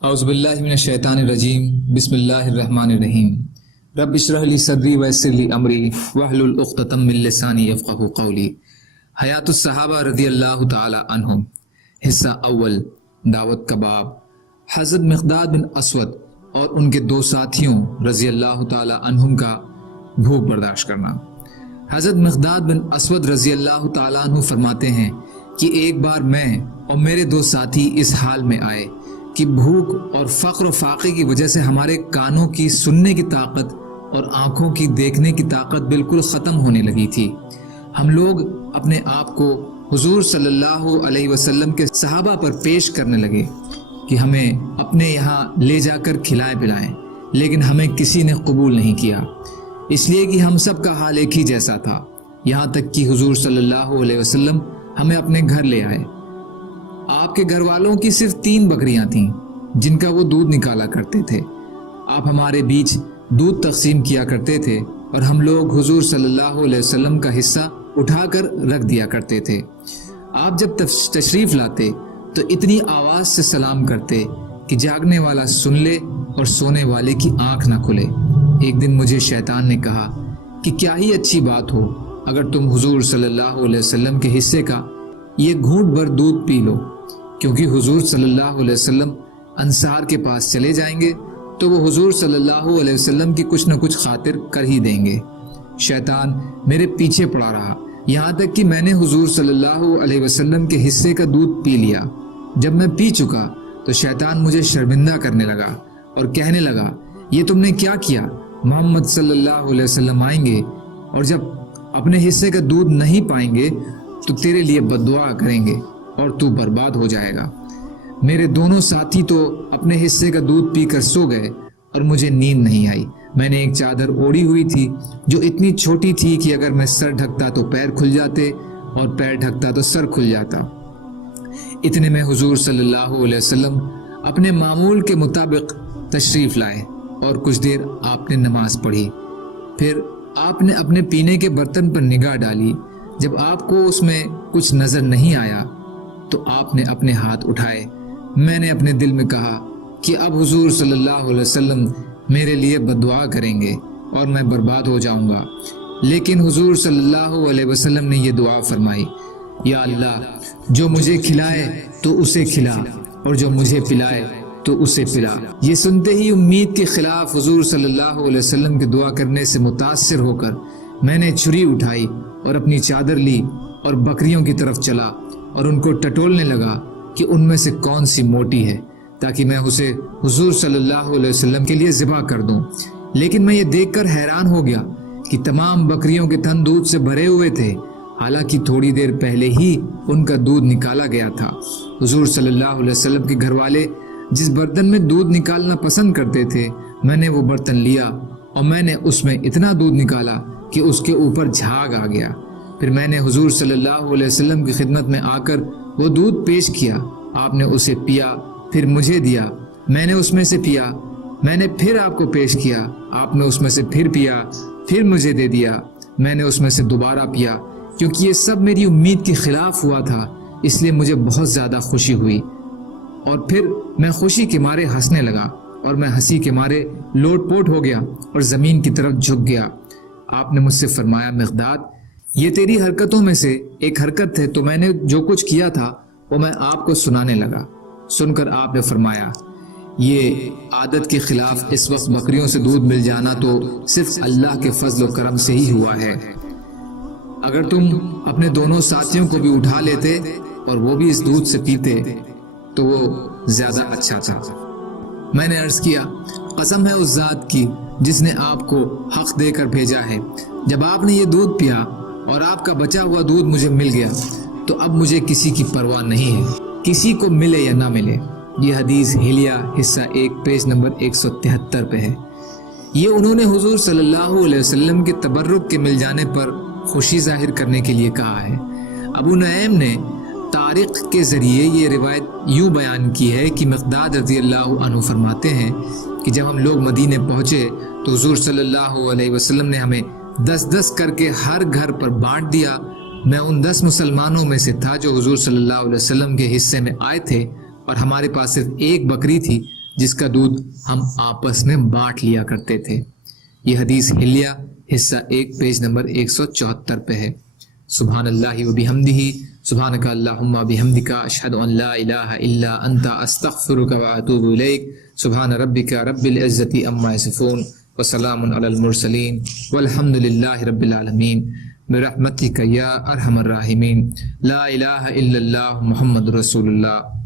اعوذ باللہ من الشیطان الرجیم بسم اللہ الرحمن الرحیم رب اشرح لی صدری ویسر لی امری واحلل عقدۃ من لسانی یفقہوا قولی۔ حیات الصحابہ رضی اللہ تعالی عنہم، حصہ اول، دعوت کا باب۔ حضرت مقداد بن اسود اور ان کے دو ساتھیوں رضی اللہ تعالی عنہم کا بھوک برداشت کرنا۔ حضرت مقداد بن اسود رضی اللہ تعالی عنہ فرماتے ہیں کہ ایک بار میں اور میرے دو ساتھی اس حال میں آئے کہ بھوک اور فقر و فاقے کی وجہ سے ہمارے کانوں کی سننے کی طاقت اور آنکھوں کی دیکھنے کی طاقت بالکل ختم ہونے لگی تھی۔ ہم لوگ اپنے آپ کو حضور صلی اللہ علیہ وسلم کے صحابہ پر پیش کرنے لگے کہ ہمیں اپنے یہاں لے جا کر کھلائیں پلائیں، لیکن ہمیں کسی نے قبول نہیں کیا، اس لیے کہ ہم سب کا حال ایک ہی جیسا تھا۔ یہاں تک کہ حضور صلی اللہ علیہ وسلم ہمیں اپنے گھر لے آئے۔ آپ کے گھر والوں کی صرف 3 بکریاں تھیں جن کا وہ دودھ نکالا کرتے تھے۔ آپ ہمارے بیچ دودھ تقسیم کیا کرتے تھے اور ہم لوگ حضور صلی اللہ علیہ وسلم کا حصہ اٹھا کر رکھ دیا کرتے تھے۔ آپ جب تشریف لاتے تو اتنی آواز سے سلام کرتے کہ جاگنے والا سن لے اور سونے والے کی آنکھ نہ کھلے۔ ایک دن مجھے شیطان نے کہا کہ کیا ہی اچھی بات ہو اگر تم حضور صلی اللہ علیہ وسلم کے حصے کا یہ گھونٹ بھر دودھ پی لو، کیونکہ حضور صلی اللہ علیہ وسلم انصار کے پاس چلے جائیں گے تو وہ حضور صلی اللہ علیہ وسلم کی کچھ نہ کچھ خاطر کر ہی دیں گے۔ شیطان میرے پیچھے پڑا رہا، یہاں تک کہ میں نے حضور صلی اللہ علیہ وسلم کے حصے کا دودھ پی لیا۔ جب میں پی چکا تو شیطان مجھے شرمندہ کرنے لگا اور کہنے لگا، یہ تم نے کیا کیا؟ محمد صلی اللہ علیہ وسلم آئیں گے اور جب اپنے حصے کا دودھ نہیں پائیں گے تو تیرے لیے بد دعا کریں گے اور تو برباد ہو جائے گا۔ میرے دونوں ساتھی تو اپنے حصے کا دودھ پی کر سو گئے اور مجھے نیند نہیں آئی۔ میں نے ایک چادر اوڑھی ہوئی تھی جو اتنی چھوٹی تھی کہ اگر میں سر ڈھکتا تو پیر کھل جاتے اور پیر ڈھکتا تو سر کھل جاتا۔ اتنے میں حضور صلی اللہ علیہ وسلم اپنے معمول کے مطابق تشریف لائے اور کچھ دیر آپ نے نماز پڑھی۔ پھر آپ نے اپنے پینے کے برتن پر نگاہ ڈالی۔ جب آپ کو اس میں کچھ نظر نہیں آیا تو آپ نے اپنے ہاتھ اٹھائے۔ میں نے اپنے دل میں کہا کہ اب حضور صلی اللہ علیہ وسلم میرے لیے بد دعا کریں گے اور میں برباد ہو جاؤں گا، لیکن حضور صلی اللہ علیہ وسلم نے یہ دعا فرمائی، یا اللہ، جو مجھے کھلائے تو اسے کھلا اور جو مجھے پلائے تو اسے پلا۔ یہ سنتے ہی امید کے خلاف حضور صلی اللہ علیہ وسلم کی دعا کرنے سے متاثر ہو کر میں نے چھری اٹھائی اور اپنی چادر لی اور بکریوں کی طرف چلا اور ان کو ٹٹولنے لگا کہ ان میں سے کون سی موٹی ہے تاکہ میں اسے حضور صلی اللہ علیہ وسلم کے لیے ذبح کر دوں۔ لیکن میں یہ دیکھ کر حیران ہو گیا کہ تمام بکریوں کے تھن دودھ سے بھرے ہوئے تھے، حالانکہ تھوڑی دیر پہلے ہی ان کا دودھ نکالا گیا تھا۔ حضور صلی اللہ علیہ وسلم کے گھر والے جس برتن میں دودھ نکالنا پسند کرتے تھے، میں نے وہ برتن لیا اور میں نے اس میں اتنا دودھ نکالا کہ اس کے اوپر جھاگ آ گیا۔ پھر میں نے حضور صلی اللہ علیہ وسلم کی خدمت میں آ کر وہ دودھ پیش کیا۔ آپ نے اسے پیا، پھر مجھے دیا، میں نے اس میں سے پیا۔ میں نے پھر آپ کو پیش کیا، آپ نے اس میں سے پھر پیا، پھر مجھے دے دیا۔ میں نے اس میں سے دوبارہ پیا۔ کیونکہ یہ سب میری امید کے خلاف ہوا تھا، اس لیے مجھے بہت زیادہ خوشی ہوئی، اور پھر میں خوشی کے مارے ہنسنے لگا اور میں ہنسی کے مارے لوٹ پوٹ ہو گیا اور زمین کی طرف جھک گیا۔ آپ نے مجھ سے فرمایا، مقداد، یہ تیری حرکتوں میں سے ایک حرکت ہے، تو میں نے جو کچھ کیا تھا وہ میں آپ کو سنانے لگا۔ سن کر آپ نے فرمایا، یہ عادت کے خلاف اس وقت بکریوں سے دودھ مل جانا تو صرف اللہ کے فضل و کرم سے ہی ہوا ہے۔ اگر تم اپنے دونوں ساتھیوں کو بھی اٹھا لیتے اور وہ بھی اس دودھ سے پیتے تو وہ زیادہ اچھا تھا۔ میں نے عرض کیا، قسم ہے اس ذات کی جس نے آپ کو حق دے کر بھیجا ہے، جب آپ نے یہ دودھ پیا اور آپ کا بچا ہوا دودھ مجھے مل گیا تو اب مجھے کسی کی پرواہ نہیں ہے، کسی کو ملے یا نہ ملے۔ یہ حدیث حلیہ حصہ 1 پیج نمبر 173 پہ ہے۔ یہ انہوں نے حضور صلی اللہ علیہ وسلم کے تبرک کے مل جانے پر خوشی ظاہر کرنے کے لیے کہا ہے۔ ابو نعیم نے تاریخ کے ذریعے یہ روایت یوں بیان کی ہے کہ مقداد رضی اللہ عنہ فرماتے ہیں کہ جب ہم لوگ مدینے پہنچے تو حضور صلی اللہ علیہ وسلم نے ہمیں 10 کر کے ہر گھر پر بانٹ دیا۔ میں ان 10 مسلمانوں میں سے تھا جو حضور صلی اللہ علیہ وسلم کے حصے میں آئے تھے، اور ہمارے پاس صرف ایک بکری تھی جس کا دودھ ہم آپس میں بانٹ لیا کرتے تھے۔ یہ حدیث حلیہ حصہ 1 پیج نمبر 174 پہ ہے۔ سبحان اللہ و بحمدہ، سبحانک اللہم بحمدک، اشہد ان لا الہ الا انت، استغفرک و اتوب الیک۔ سبحان ربک رب العزت عما یصفون وسلام علی المرسلین والحمد للہ رب العالمین برحمتک یا ارحم الراحمین۔ لا الہ الا اللہ محمد رسول اللہ۔